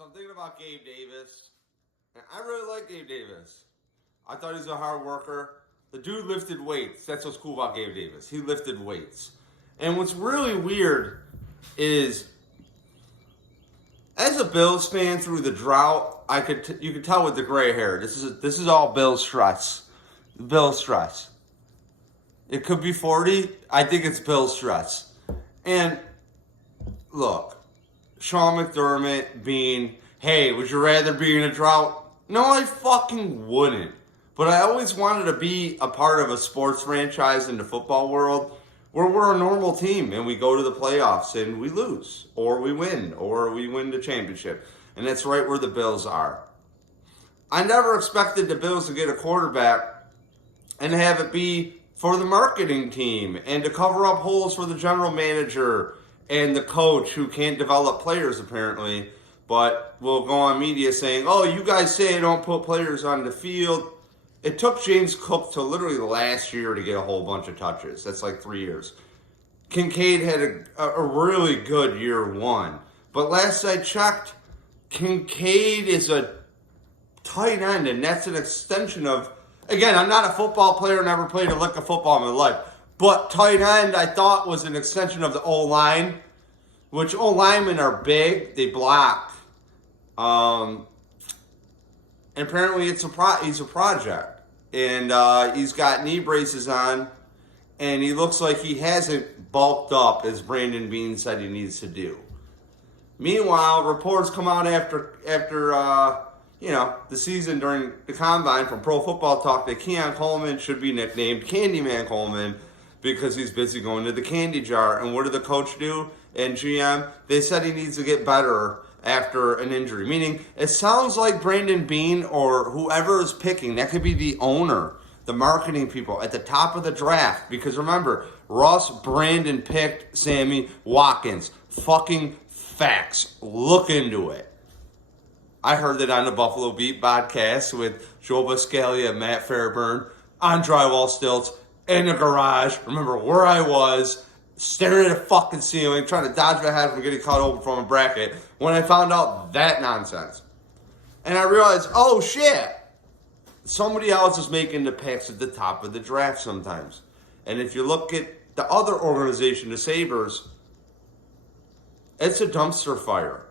So I'm thinking about Gabe Davis. And I really like Gabe Davis. I thought he was a hard worker. The dude lifted weights. That's what's cool about Gabe Davis. He lifted weights. And what's really weird is, as a Bills fan through the drought, you could tell with the gray hair. This is all Bills stress. Bills stress. It could be 40. I think it's Bills stress. And look, Sean McDermott being, hey, would you rather be in a drought? No, I fucking wouldn't. But I always wanted to be a part of a sports franchise in the football world where we're a normal team and we go to the playoffs and we lose or we win the championship. And that's right where the Bills are. I never expected the Bills to get a quarterback and have it be for the marketing team and to cover up holes for the general manager and the coach who can't develop players apparently, but will go on media saying, oh, you guys say I don't put players on the field. It took James Cook till literally last year to get a whole bunch of touches. That's like 3 years. Kincaid had a really good year one. But last I checked, Kincaid is a tight end, and that's an extension of, again, I'm not a football player, never played a lick of football in my life. But tight end, I thought, was an extension of the O-line, which O-linemen are big. They block. And apparently he's a project. And he's got knee braces on. And he looks like he hasn't bulked up as Brandon Beane said he needs to do. Meanwhile, reports come out after the season during the Combine from Pro Football Talk that Keon Coleman should be nicknamed Candyman Coleman because he's busy going to the candy jar. And what did the coach do and GM? They said he needs to get better after an injury. Meaning, it sounds like Brandon Beane or whoever is picking, that could be the owner, the marketing people at the top of the draft. Because remember, Russ Brandon picked Sammy Watkins. Fucking facts. Look into it. I heard it on the Buffalo Beat podcast with Joe Buscaglia, Matt Fairburn, on drywall stilts, in the garage. Remember where I was, staring at a fucking ceiling, trying to dodge my head from getting cut open from a bracket, when I found out that nonsense. And I realized, oh shit, somebody else is making the picks at the top of the draft sometimes. And if you look at the other organization, the Sabres, it's a dumpster fire.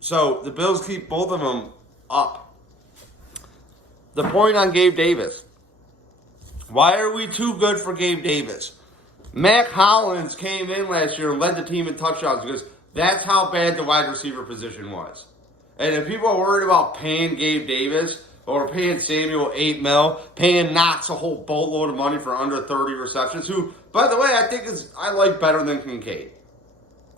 So the Bills keep both of them up. The point on Gabe Davis. Why are we too good for Gabe Davis? Mac Hollins came in last year and led the team in touchdowns because that's how bad the wide receiver position was. And if people are worried about paying Gabe Davis or paying Samuel $8 million, paying Knox a whole boatload of money for under 30 receptions, who, by the way, I like better than Kincaid.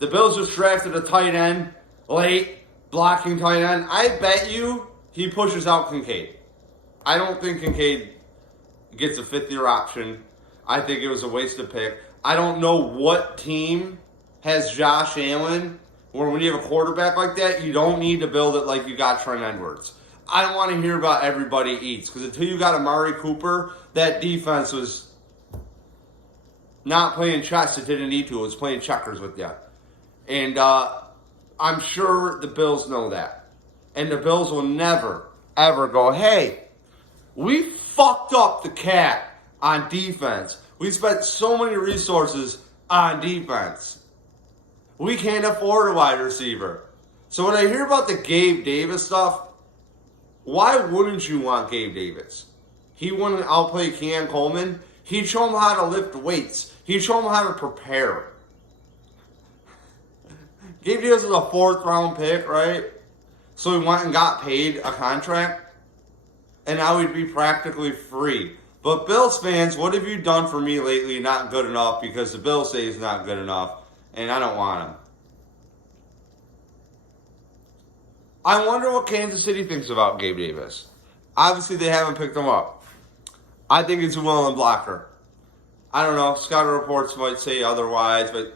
The Bills just drafted a tight end late, blocking tight end. I bet you he pushes out Kincaid. I don't think Kincaid gets a fifth-year option. I think it was a wasted pick. I don't know what team has Josh Allen, where when you have a quarterback like that, you don't need to build it like you got Trent Edwards. I don't want to hear about everybody eats, because until you got Amari Cooper, that defense was not playing chess. It didn't need to. It was playing checkers with you. And I'm sure the Bills know that. And the Bills will never, ever go, hey, we fucked up the cat on defense. We spent so many resources on defense. We can't afford a wide receiver. So when I hear about the Gabe Davis stuff, why wouldn't you want Gabe Davis? He wouldn't outplay Keon Coleman. He'd show him how to lift weights. He'd show him how to prepare. Gabe Davis was a fourth-round pick, right? So he went and got paid a contract. And now he'd be practically free. But Bills fans, what have you done for me lately? Not good enough, because the Bills say he's not good enough. And I don't want him. I wonder what Kansas City thinks about Gabe Davis. Obviously, they haven't picked him up. I think he's a willing blocker. I don't know. Scouting reports might say otherwise, but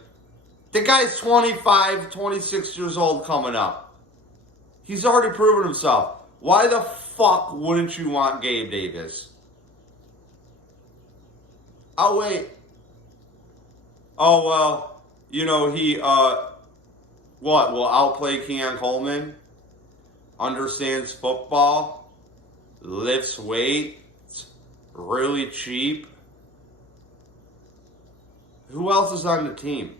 the guy's 25, 26 years old coming up. He's already proven himself. Why the fuck wouldn't you want Gabe Davis? Oh, wait. Oh, well, he What? Will outplay Keon Coleman? Understands football? Lifts weights? Really cheap? Who else is on the team?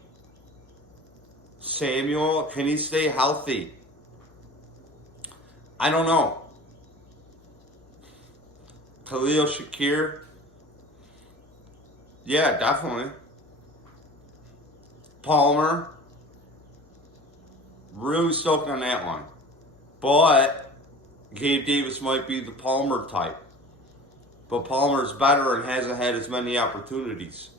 Samuel? Can he stay healthy? I don't know. Khalil Shakir? Yeah, definitely. Palmer? Really stoked on that one. But Gabe Davis might be the Palmer type. But Palmer's better and hasn't had as many opportunities.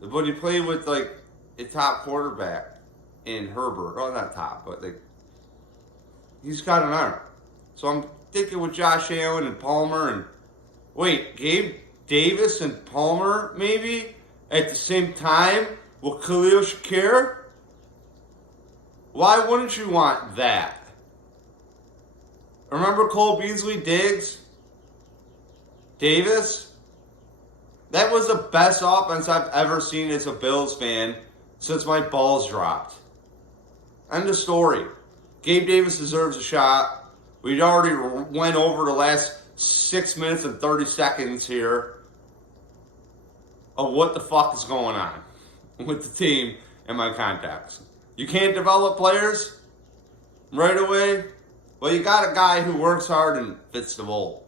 But he played with like a top quarterback in Herbert. Oh, not top, but like he's got an arm. So I'm thinking with Josh Allen and Palmer and wait, Gabe Davis and Palmer maybe at the same time with Khalil Shakir? Why wouldn't you want that? Remember Cole Beasley, Diggs, Davis? That was the best offense I've ever seen as a Bills fan since my balls dropped. End of story. Gabe Davis deserves a shot. We already went over the last 6 minutes and 30 seconds here of what the fuck is going on with the team and my contacts. You can't develop players right away? Well, you got a guy who works hard and fits the mold.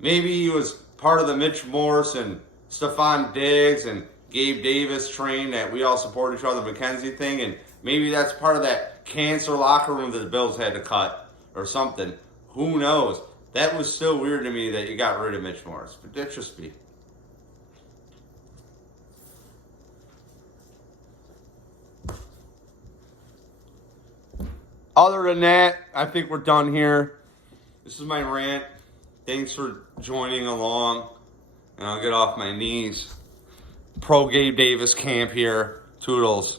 Maybe he was part of the Mitch Morse and Stephon Diggs and Gabe Davis train that we all support each other McKenzie thing, and maybe that's part of that cancer locker room that the Bills had to cut or something. Who knows? That was still weird to me that you got rid of Mitch Morse, but that's just me. Other than that, I think we're done here. This is my rant. Thanks for joining along. And I'll get off my knees. Pro Gabe Davis camp here. Toodles.